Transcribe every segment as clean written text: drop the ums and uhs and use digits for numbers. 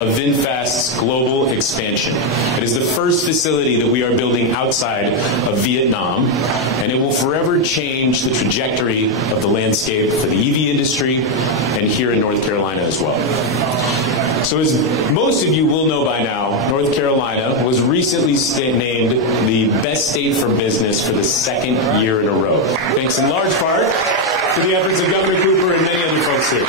of VinFast's global expansion. It is the first facility that we are building outside of Vietnam, and it will forever change the trajectory of the landscape for the EV industry and here in North Carolina as well. So as most of you will know by now, North Carolina was recently named the best state for business for the second year in a row, thanks in large part to the efforts of Governor Cooper and many other folks here.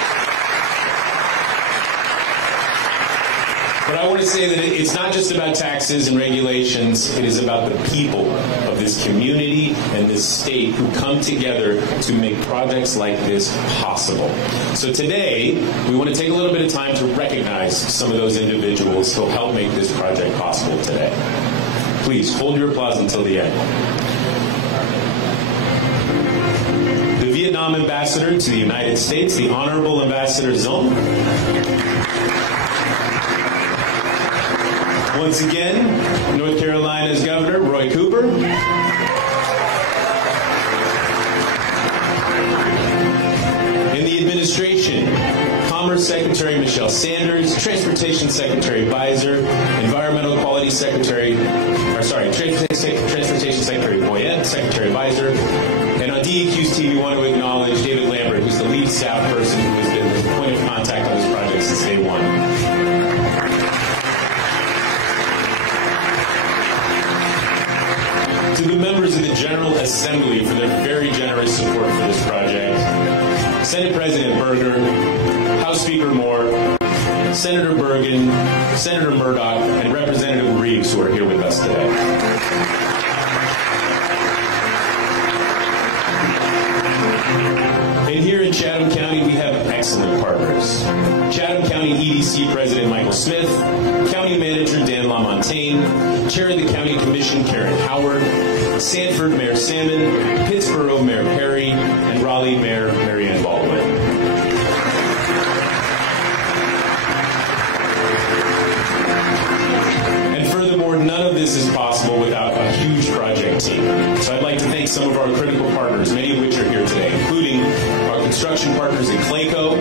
But I want to say that it's not just about taxes and regulations, it is about the people of this community and this state who come together to make projects like this possible. So today, we want to take a little bit of time to recognize some of those individuals who will help make this project possible today. Please, hold your applause until the end. The Vietnam Ambassador to the United States, the Honorable Ambassador Zong. Once again, North Carolina's Governor, Roy Cooper. In the administration, Commerce Secretary Michelle Sanders, Transportation Secretary Beiser, Environmental Quality Secretary, Transportation Secretary Boyette, Secretary Beiser, and on DEQ's team, we want to acknowledge David Lambert, who's the lead staff person who has been the point of contact on this project since day one. To the members of the General Assembly for their very generous support for this project, Senate President Berger, House Speaker Moore, Senator Bergen, Senator Murdoch, and Representative Reeves, who are here with us today. And here in Chatham County, we have excellent partners. Chatham County EDC President Michael Smith, County Manager Dan LaMontagne, Chair of the County Commission Karen Howard, Sanford Mayor Salmon, Pittsburgh Mayor Perry, and Raleigh Mayor Marianne Baldwin. And furthermore, none of this is possible without a huge project team. So I'd like to thank some of our critical partners, many of which are here today, including our construction partners in Clayco,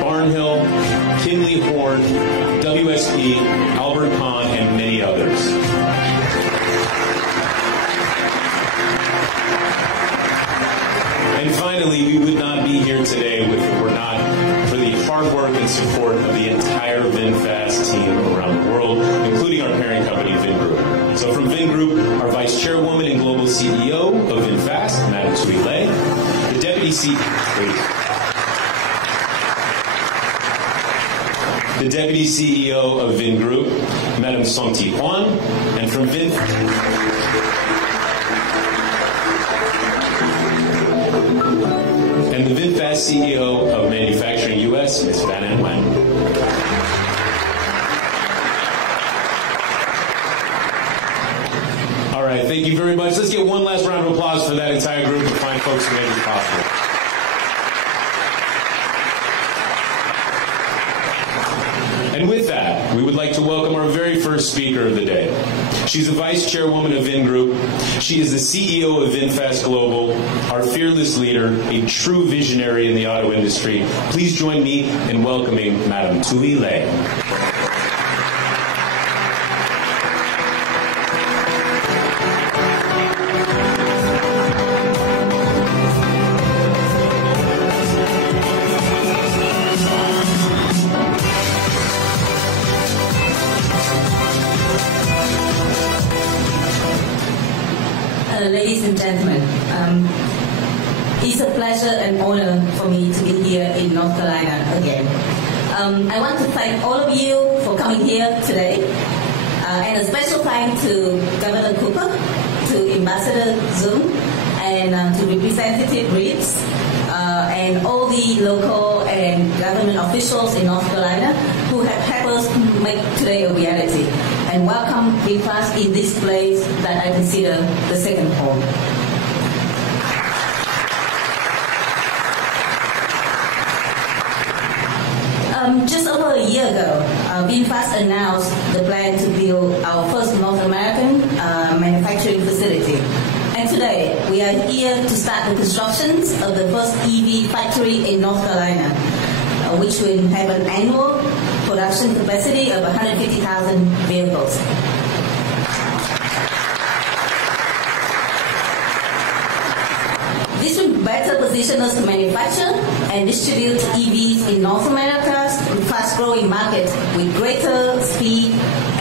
Barnhill, Kinley Horn, WSP, Albert Kahn, and many others. And finally, we would not be here today if it were not for the hard work and support of the entire VinFast team around the world, including our parent company, Vingroup. So from Vingroup, our Vice Chairwoman and Global CEO of VinFast, Madam Thuy Le, the Deputy CEO of Vingroup, Madam Song Thi Huan, and from the VinFast CEO of Manufacturing US, Ms. Van Wang. All right, thank you very much. Let's get one last round of applause for that entire group of fine folks who made it possible. And with that, we would like to welcome our very first speaker of the day. She's the Vice Chairwoman of Vingroup. She is the CEO of VinFast Global, our fearless leader, a true visionary in the auto industry. Please join me in welcoming Madam Thuy Le. Ladies and gentlemen, it's a pleasure and honor for me to be here in North Carolina again. I want to thank all of you for coming here today, and a special thank to Governor Cooper, to Ambassador Zong, and to Representative Reeves, and all the local and government officials in North Carolina who have helped us make today a reality. And welcome VinFast in this place that I consider the second home. Just over a year ago, VinFast announced the plan to build our first North American manufacturing facility. And today, we are here to start the construction of the first EV factory in North Carolina, which will have an annual production capacity of 150,000 vehicles. This will better position us to manufacture and distribute EVs in North America's fast-growing market with greater speed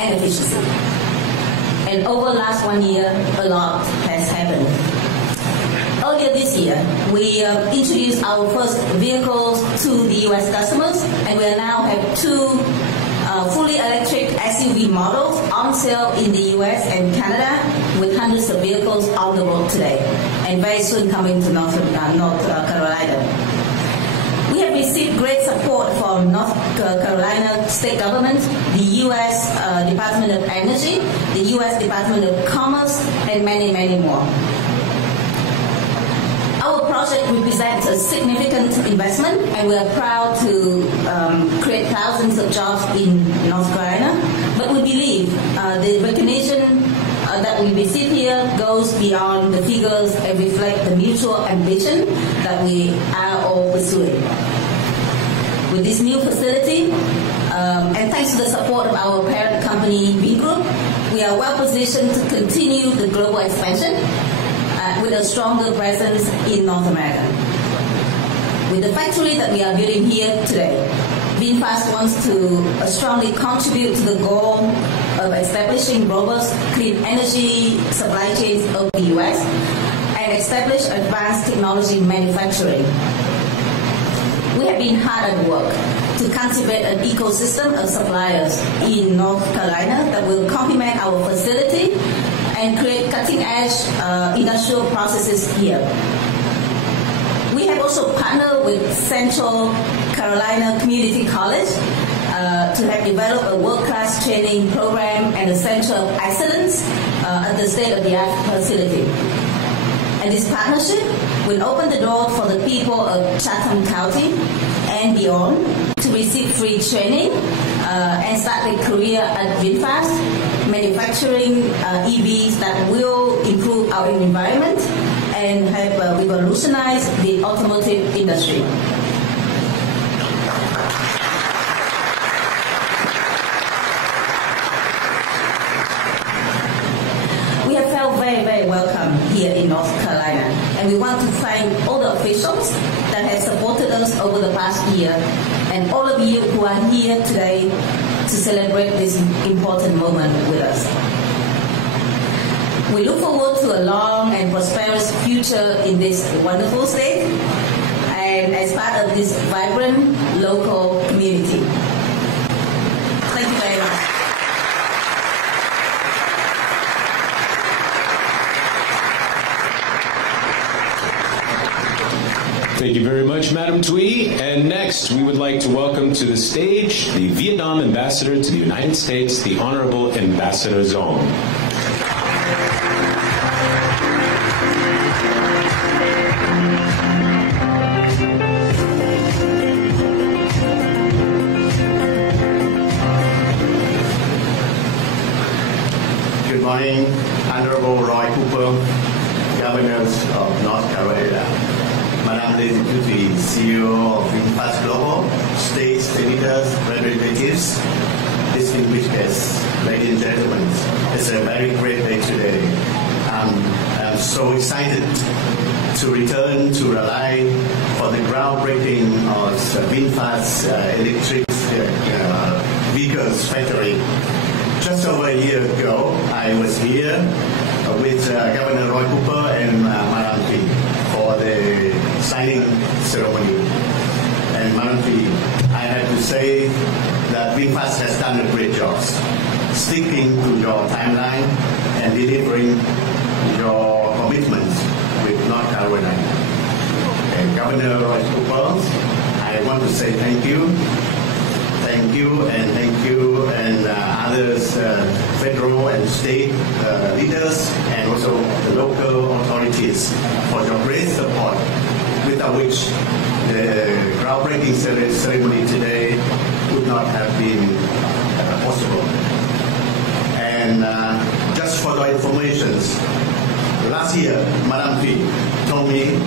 and efficiency. And over the last 1 year, a lot has happened. Earlier this year, we introduced our first vehicles to the US customers, and we now have 2 fully electric SUV models on sale in the US and Canada, with hundreds of vehicles on the road today, and very soon coming to North Carolina. We have received great support from North Carolina state government, the U.S. Department of Energy, the U.S. Department of Commerce, and many, many more. Our project represents a significant investment, and we are proud to create thousands of jobs in North Carolina. But we believe the recognition that we receive here goes beyond the figures and reflect the mutual ambition that we are all pursuing. With this new facility, and thanks to the support of our parent company, Vingroup, we are well positioned to continue the global expansion with a stronger presence in North America. With the factory that we are building here today, Vinfast wants to strongly contribute to the goal of establishing robust clean energy supply chains of the U.S. and establish advanced technology manufacturing. We have been hard at work to cultivate an ecosystem of suppliers in North Carolina that will complement our facility and create cutting-edge industrial processes here. We have also partnered with Central Carolina Community College to have developed a world-class training program and a center of excellence at the state-of-the-art facility. And this partnership will open the door for the people of Chatham County and beyond to receive free training and start a career at Vinfast, manufacturing EVs that will improve our environment and have revolutionized the automotive industry. We have felt very, very welcome here in North Carolina, and we want to thank all the officials that have supported us over the past year, and all of you who are here today to celebrate this important moment with us. We look forward to a long and prosperous future in this wonderful state and as part of this vibrant local community. Thank you very much. Thank you very much, Madam Thuy. And next, we would like to welcome to the stage the Vietnam Ambassador to the United States, the Honorable Ambassador Zong. Good morning, Honorable Roy Cooper, Governors of North Carolina. Madam Deputy CEO of Vinfast Global, State Senators, Representatives, distinguished guests, ladies and gentlemen, it's a very great day today. I'm so excited to return to Raleigh for the groundbreaking of Vinfast electric vehicles factory. Just over a year ago, I was here with Governor Roy Cooper and Madam Thuy for the signing ceremony. And Madam Thuy, I have to say that Vinfast has done a great job sticking to your timeline and delivering your commitments with North Carolina. And Governor Roy Cooper, I want to say thank you. Thank you, and others, federal and state leaders, and also the local authorities for your great support, without which the groundbreaking ceremony today would not have been possible. And just for your information, last year, Madam Thuy told me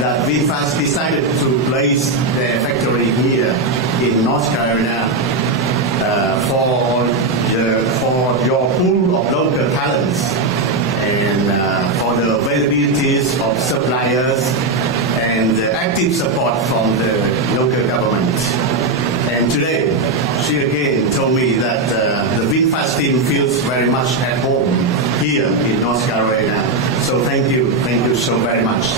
that Vinfast decided to place their factory here in North Carolina for your pool of local talents and for the availabilities of suppliers and the active support from the local government. And today, she again told me that the Vinfast team feels very much at home here in North Carolina. So thank you so very much.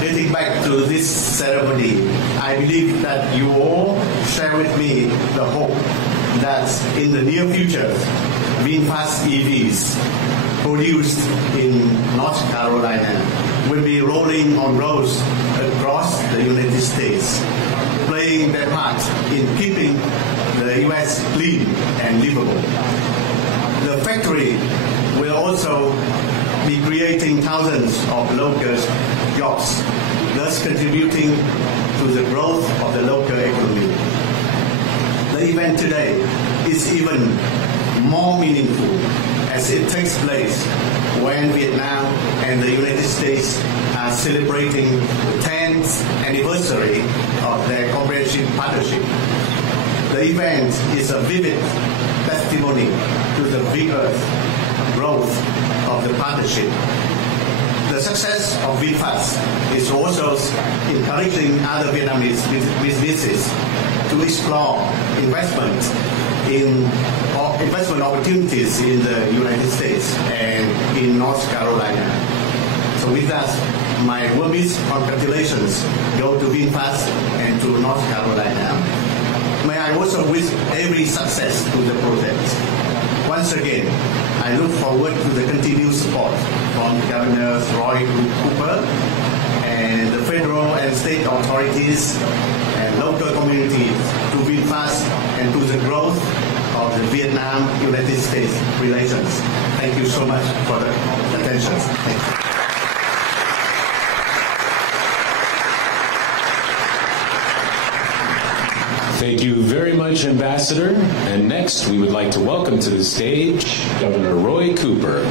Getting back to this ceremony, I believe that you all share with me the hope that in the near future, Vinfast EVs produced in North Carolina will be rolling on roads across the United States, playing their part in keeping the U.S. clean and livable. The factory will also be creating thousands of local jobs, thus contributing to the growth of the local economy. The event today is even more meaningful as it takes place when Vietnam and the United States are celebrating the 10th anniversary of their comprehensive partnership. The event is a vivid testimony to the vigorous growth of the partnership. The success of Vinfast is also encouraging other Vietnamese businesses to explore investment opportunities in the United States and in North Carolina. So with that, my warmest congratulations go to Vinfast and to North Carolina. May I also wish every success to the project. Once again, I look forward to the continued support from Governor Roy Cooper and the federal and state authorities and local communities to Vinfast and to the growth of the Vietnam-United States relations. Thank you so much for the attention. Thank you. Thank you very much, Ambassador. And next, we would like to welcome to the stage Governor Roy Cooper.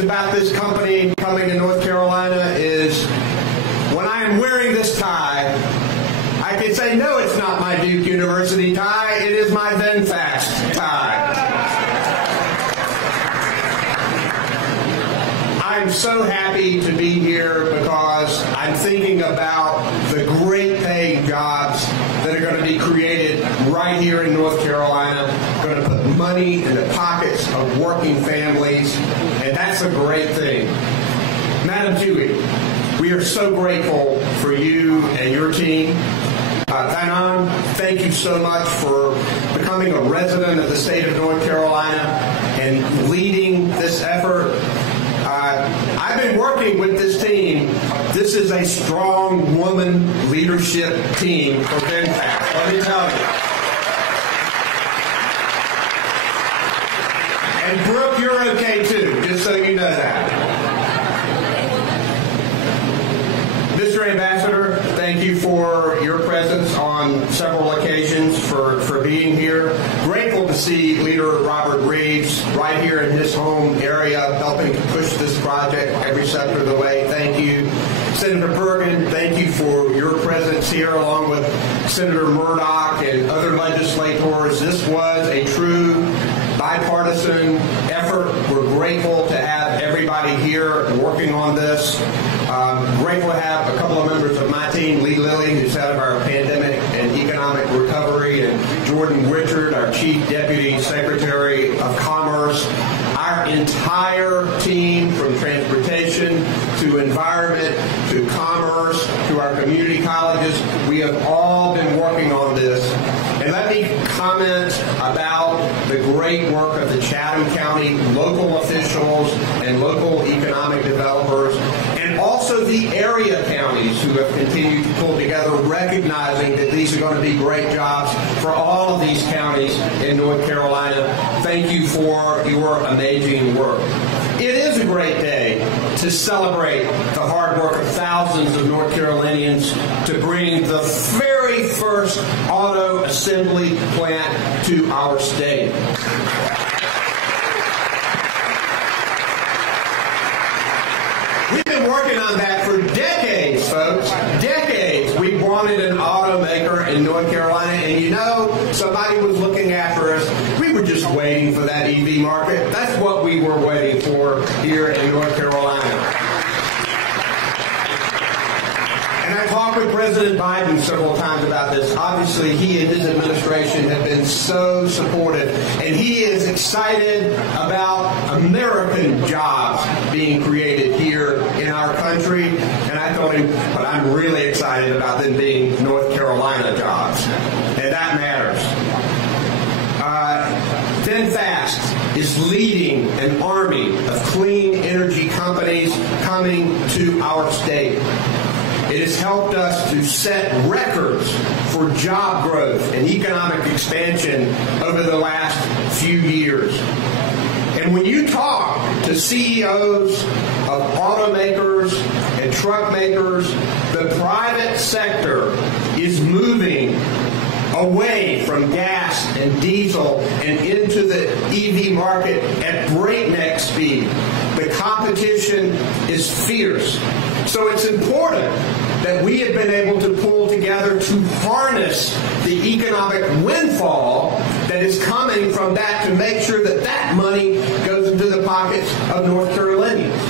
About this company coming to North Carolina is when I am wearing this tie, I can say, no, it's not my Duke University tie, it is my Vinfast tie. I'm so happy to be here because I'm thinking about the great paying jobs that are going to be created right here in North Carolina, going to put money in the pockets of working families, and that's a great thing. Madam Dewey, we are so grateful for you and your team. Thanh Anh, thank you so much for becoming a resident of the state of North Carolina and leading this effort. I've been working with this team. This is a strong woman leadership team for Vinfast, let me tell you. And Brooke, you're okay too, just so you know that. Mr. Ambassador, thank you for your presence on several occasions, for being here. Grateful to see Leader Robert Reeves right here in his home area helping to push this project every step of the way. Thank you. Senator Bergen, thank you for your presence here along with Senator Murdoch and other legislators. This was a true bipartisan effort. We're grateful to have everybody here working on this. Grateful to have a couple of members of my team, Lee Lilly, who's head of our pandemic and economic recovery, and Jordan Richard, our Chief Deputy Secretary of Commerce. Our entire team, from transportation to environment to commerce to our community colleges, we have all been working on this. And let me comment about the great work of the Chatham County local officials and local economic developers, and also also the area counties who have continued to pull together, recognizing that these are going to be great jobs for all of these counties in North Carolina. Thank you for your amazing work. It is a great day to celebrate the hard work of thousands of North Carolinians to bring the very first auto assembly plant to our state. We've been working on that for decades, folks. Decades. We wanted an automaker in North Carolina, and you know, somebody was looking after us. We were just waiting for that EV market. That's what we were waiting for here in North Carolina. And I talked with President Biden several times about this. Obviously, he and his administration have been so supportive, and he is excited about American jobs being created here in our country. And I told him, but I'm really excited about them being North Carolina jobs, and that matters. Vinfast is leading an army of clean energy companies coming to our state. It has helped us to set records for job growth and economic expansion over the last few years. And when you talk to CEOs of automakers and truck makers, the private sector is moving away from gas and diesel and into the EV market at breakneck speed. The competition is fierce. So it's important that we have been able to pull together to harness the economic windfall that is coming from that to make sure that that money goes into the pockets of North Carolinians.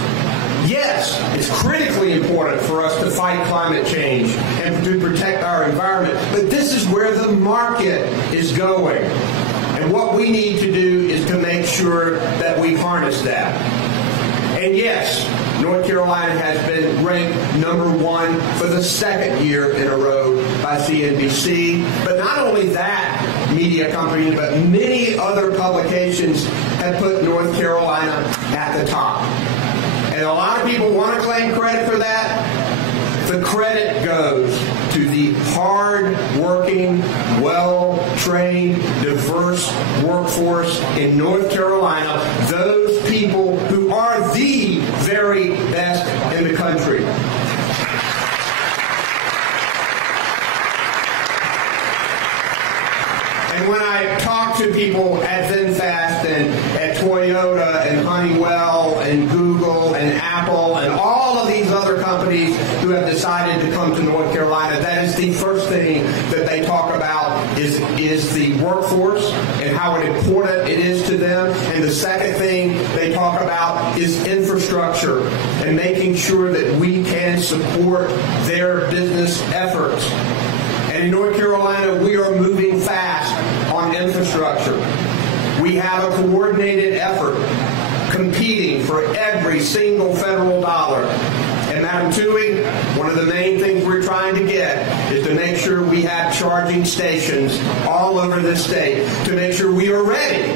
Yes, it's critically important for us to fight climate change and to protect our environment, but this is where the market is going. And what we need to do is to make sure that we harness that. And yes, North Carolina has been ranked #1 for the second year in a row by CNBC. But not only that media company, but many other publications have put North Carolina at the top. And a lot of people want to claim credit for that. The credit goes to the hard-working, well-trained, diverse workforce in North Carolina, those people who are the very best in the country. And when I talk to people at Vinfast and at Toyota and Honeywell and Google and Apple and all of these other companies who have decided to come to North Carolina, that is the first thing that they talk about is the workforce and how important it is to them. And the second thing they talk about is infrastructure and making sure that we can support their business efforts. And in North Carolina, we are moving fast on infrastructure. We have a coordinated effort competing for every single federal dollar. And Madam Toohey, one of the main things we're trying to get is to make sure we have charging stations all over the state to make sure we are ready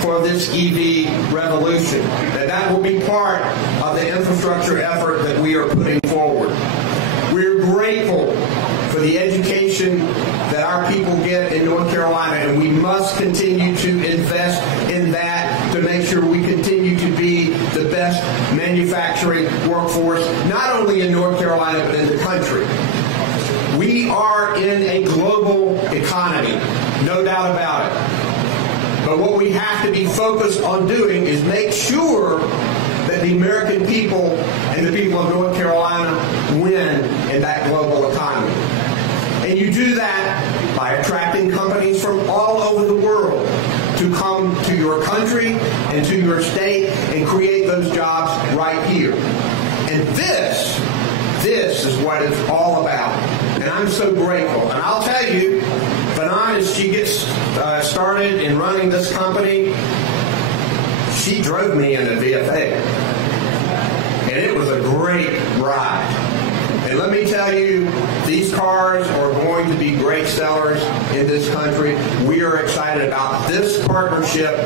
for this EV revolution. That will be part of the infrastructure effort that we are putting forward. We're grateful for the education that our people get in North Carolina, and we must continue to invest in that to make sure we continue to be the best manufacturing workforce, not only in North Carolina, but in the country. We are in a global economy, no doubt about it. But what we have to be focused on doing is make sure that the American people and the people of North Carolina win in that global economy. And you do that by attracting companies from all over the world to come to your country and to your state and create those jobs right here. And this is what it's all about. And I'm so grateful. And I'll tell you, Fanon, as she gets started in running this company, she drove me in a VFA. And it was a great ride. And let me tell you, these cars are going to be great sellers in this country. We are excited about this partnership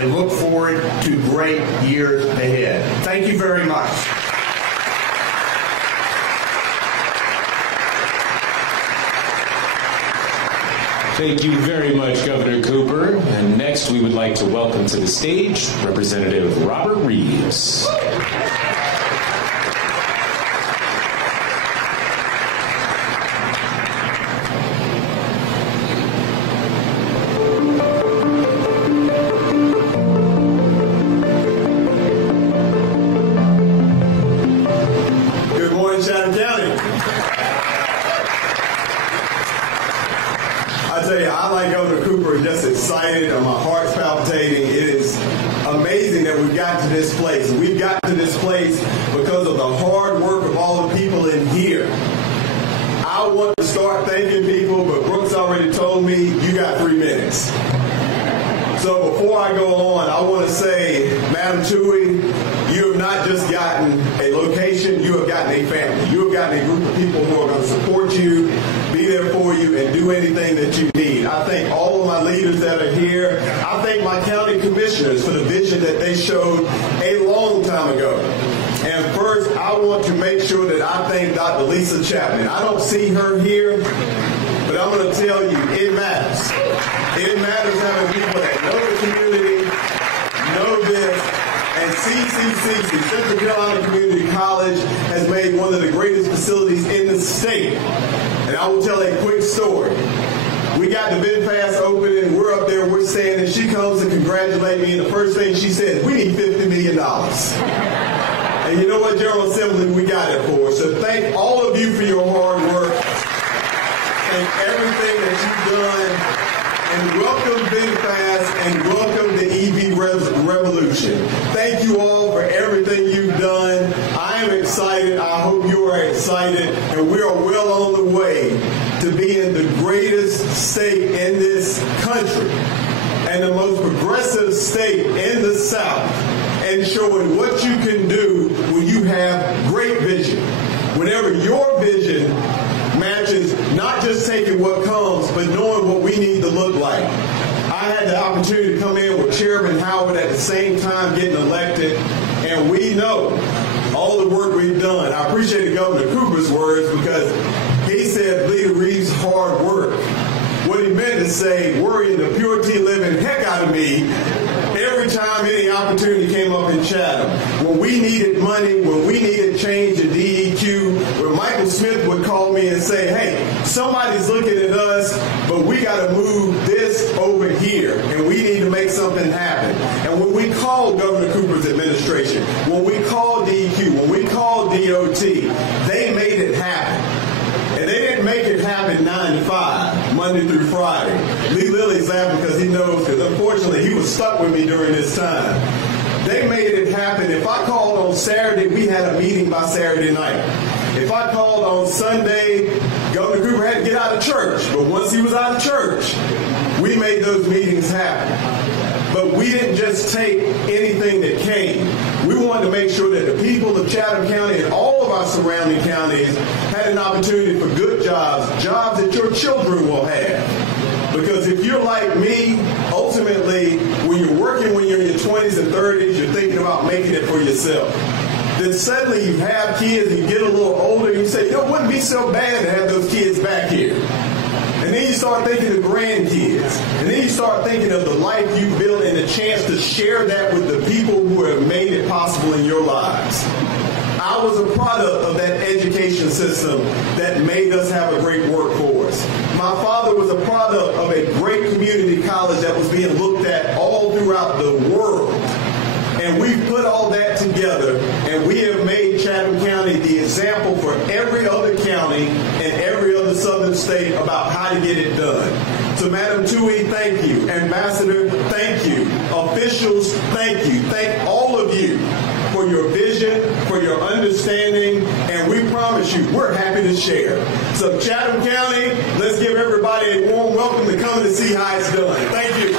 and look forward to great years ahead. Thank you very much. Thank you very much, Governor Cooper. And next, we would like to welcome to the stage Representative Robert Reeves. Good morning, Chatham County. I tell you, I, like Governor Cooper, just excited and my heart's palpitating. It is amazing that we've gotten to this place. We've gotten to this place because of the hard work of all the people in here. I want to start thanking people, but Brooks already told me you got 3 minutes. So before I go on, I want to say, Madam Tui, you have not just gotten a location, you have gotten a family. You have gotten a group of people who are going to support you, be there for you, and do anything that you need. I thank all of my leaders that are here. I thank my county commissioners for the vision that they showed a long time ago. And first, I want to make sure that I thank Dr. Lisa Chapman. I don't see her here, but I'm going to tell you, it matters. It matters having people that know the community, know this, and CCCC, Central Carolina Community College, has made one of the greatest facilities in the state. And I will tell a quick story. We got the Vinfast open, and we're up there, we're standing, and she comes to congratulate me, and the first thing she says, we need $50 million. And you know what, General Assembly, we got it for. So thank all of you for your hard work. Thank everything that you've done. And welcome Vinfast and welcome the EV revolution. Thank you all for everything you've done. I am excited. I hope you are excited. And we are well on the way to being the greatest state in this country and the most progressive state in the South, and showing what you can do when you have great vision. Whenever your vision matches not just taking what comes, but knowing what we need to look like. I had the opportunity to come in with Chairman Howard at the same time getting elected, and we know all the work we've done. I appreciated Governor Cooper's words because he said Leader Reeves' hard work. What he meant to say, worrying the purity living heck out of me every time any opportunity came up in Chatham. When we needed money, when we needed change in DEQ, when Michael Smith would call me and say, hey, somebody's looking at us, but we got to move this over here, and we need to make something happen. And when we called Governor Cooper's administration, when we called DEQ, when we called DOT, they made it happen. And they didn't make it happen 9 to 5, Monday through Friday. Lee Lilly's laughing because he knows, because unfortunately he was stuck with me during this time. They made it happen. If I called on Saturday, we had a meeting by Saturday night. If I called on Sunday, Governor Cooper had to get out of church. But once he was out of church, we made those meetings happen. But we didn't just take anything that came. We wanted to make sure that the people of Chatham County and all of our surrounding counties had an opportunity for good jobs, jobs that your children will have. Because if you're like me, ultimately, when you're working when you're in your 20s and 30s, you're thinking about making it for yourself. Then suddenly you have kids and you get a little older and you say, you know, it wouldn't be so bad to have those kids back here. And then you start thinking of grandkids. And then you start thinking of the life you built and the chance to share that with the people who have made it possible in your lives. I was a product of that education system that made us have a great workforce. My father was a product of a great community college that was being looked at all throughout the world. And we've put all that together, and we have made Chatham County the example for every other county and every other southern state about how to get it done. So, Madam Tui, thank you. Ambassador, thank you. Officials, thank you. Thank all of you for your vision, for your understanding, and we promise you, we're happy to share. So, Chatham County, let's give everybody a warm welcome to come to see how it's done. Thank you.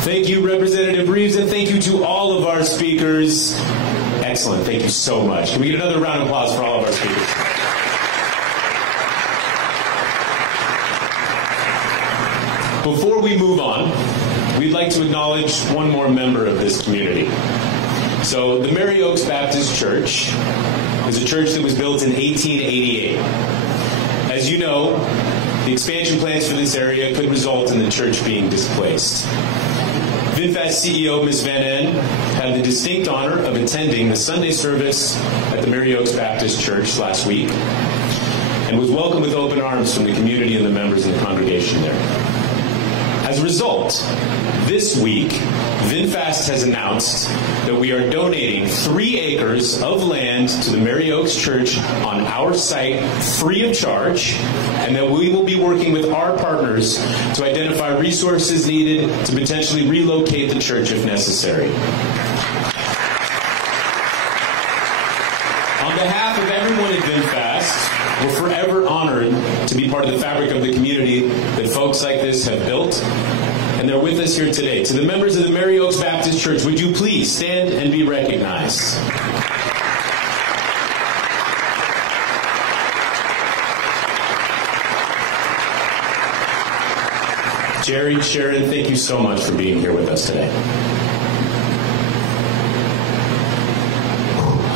Thank you, Representative Reeves, and thank you to all of our speakers. Excellent. Thank you so much. Can we get another round of applause for all of our speakers? Before we move on, we'd like like to acknowledge one more member of this community. So the Mary Oaks Baptist Church is a church that was built in 1888. As you know, the expansion plans for this area could result in the church being displaced. Vinfast CEO Ms. Van En had the distinct honor of attending the Sunday service at the Mary Oaks Baptist Church last week and was welcomed with open arms from the community and the members of the congregation there. As a result, this week, Vinfast has announced that we are donating 3 acres of land to the Mary Oaks Church on our site free of charge, and that we will be working with our partners to identify resources needed to potentially relocate the church if necessary. On behalf of everyone at Vinfast, we're forever honored to be part of the fabric of the community that folks like this have built, and they're with us here today. To the members of the Mary Oaks Baptist Church, would you please stand and be recognized? Jerry, Sharon, thank you so much for being here with us today.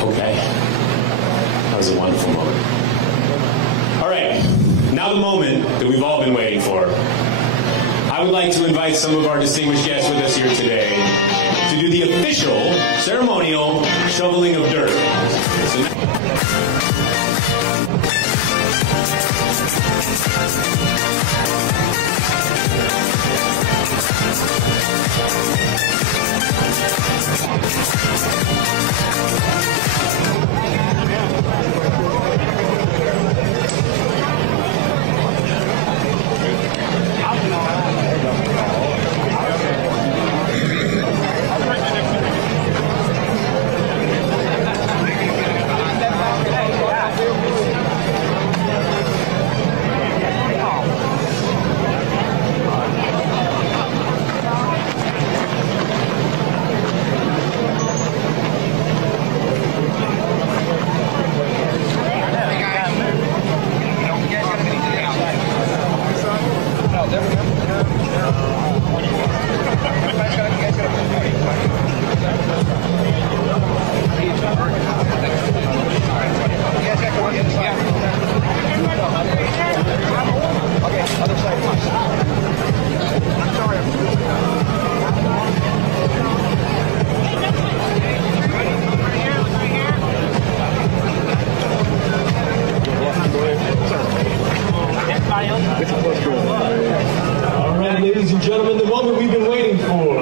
Okay. That was a wonderful moment. All right. Now the moment that we've all been waiting for. I would like to invite some of our distinguished guests with us here today to do the official ceremonial shoveling of dirt. All right, ladies and gentlemen, the moment we've been waiting for.